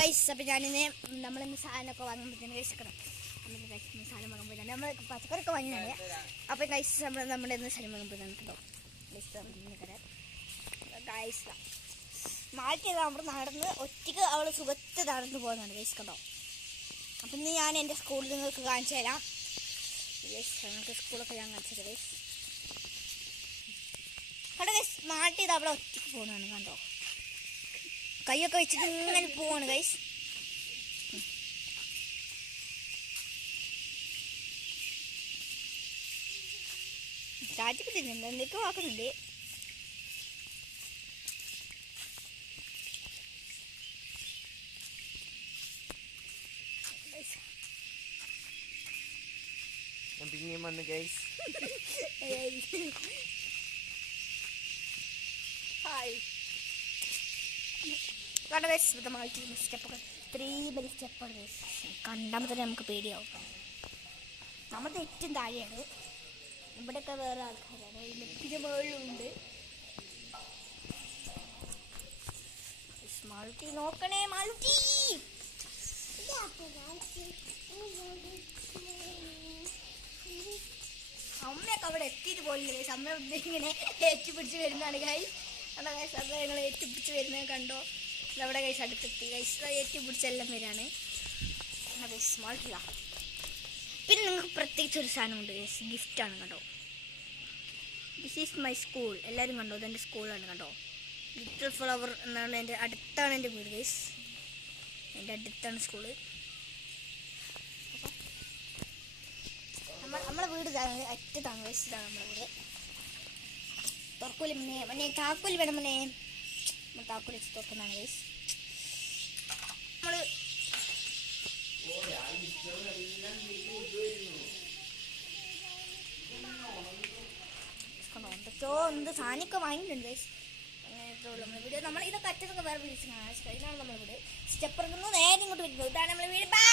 Guys അപ്പം ഞാനിന്ന് നമ്മളിന്ന് സാധനമൊക്കെ വാങ്ങുമ്പോഴത്തേന് കഴിച്ചിക്കണം നമ്മൾ കഴിക്കുന്ന സാധനം വാങ്ങുമ്പോഴാണ് നമ്മൾ പച്ചക്കറിയൊക്കെ വാങ്ങിയതാണ്. അപ്പം ഗൈസ് നമ്മൾ നമ്മുടെ ഇന്ന് സാധനം വാങ്ങുമ്പോഴാണ് കേട്ടോ. ഗൈസ് മാറ്റി നമ്മൾ നടന്ന് ഒറ്റയ്ക്ക് അവൾ സുഖത്ത് നടന്ന് പോകുന്നതാണ് ഗൈസ് കണ്ടോ? അപ്പം ഇന്ന് ഞാൻ എന്റെ സ്കൂളിൽ നിങ്ങൾക്ക് കാണിച്ചു തരാം. ഗൈസ് സ്കൂളൊക്കെ ഞാൻ കാണിച്ചു തരാം ഗൈസ് കണ്ടോ ഗൈസ് മാറ്റി അവളെ അവിടെ ഒറ്റയ്ക്ക് പോകുന്നതാണ് കണ്ടോ? കൈയൊക്കെ വെച്ചിട്ട് ഇങ്ങനെ പോവാണ് കൈസ് ചാറ്റിപ്പിട്ടിട്ടുണ്ട് എന്തൊക്കെയോ ആക്കുന്നുണ്ട് ഞാൻ പിന്നെയും വന്ന് ഗൈസ് ഹായ് കണ്ട ഗൈസ് ഇത് മാറ്റി സ്റ്റെപ്പൊക്കെ ഇത്രയും വലിയ സ്റ്റെപ്പാണ് ഗൈസ് കണ്ടാൽ തന്നെ നമുക്ക് പേടിയാവും. നമ്മുടെ ഏറ്റവും താഴെയാണ്. ഇവിടെയൊക്കെ വേറെ ആൾക്കാരാണ്. ലിഫ്റ്റിന് മുകളിലുണ്ട് മൾട്ടി നോക്കണേ മൾട്ടി അമ്മയൊക്കെ അവിടെ എത്തിയിട്ട് പോയില്ലേ അമ്മ ഇങ്ങനെ ഏറ്റുപിടിച്ച് വരുന്നതാണ് ഗൈസ് അതായത് അത് ഞങ്ങൾ ഏറ്റുപിടിച്ച് വരുന്നത് കണ്ടോ? ഇതവിടെ കൈസ് അടുത്തെത്തി. കൈസ് ഏറ്റുപിടിച്ചെല്ലാം വരാണ് ഗൈസ് മാൾട്ടില്ല പിന്നെ നിങ്ങൾക്ക് പ്രത്യേകിച്ച് ഒരു സാധനമുണ്ട് ഗൈസ് ഗിഫ്റ്റാണ് കണ്ടോ? ദിസ് ഈസ് മൈ സ്കൂൾ എല്ലാവരും കണ്ടോ? ഇതെന്റെ സ്കൂളാണ് കണ്ടോ? ലിറ്റിൽ ഫ്ലവർ എന്നാണ് എന്റെ അടുത്താണ് എന്റെ വീട് ഗൈസ് എന്റെ അടുത്താണ് സ്കൂൾ നമ്മൾ നമ്മളെ വീട് ഇതാണ് അറ്റത്താണ് ഗൈസ് ഇതാണ് നമ്മുടെ വീട്. തുറക്കൂലി മനെ മനെ താക്കോലി വേണം മനെ. നമ്മൾ താക്കോലി വെച്ച് തുറക്കുന്നതാണ് ഗൈസ് നമ്മൾ എന്തൊക്കെയോ എന്ത് സാധനമൊക്കെ വാങ്ങിയിട്ടുണ്ട് ഗൈസ് നമ്മൾ ഇതൊക്കെ അറ്റത്തൊക്കെ വേറെ വിളിച്ച് കാണാം ഇതാണ് നമ്മളെ വീട്. സ്റ്റെപ്പ് ഇറങ്ങുന്നു നേരെ ഇങ്ങോട്ട് വരുന്നത് ഇതാണ് നമ്മളെ വീട്. ബൈ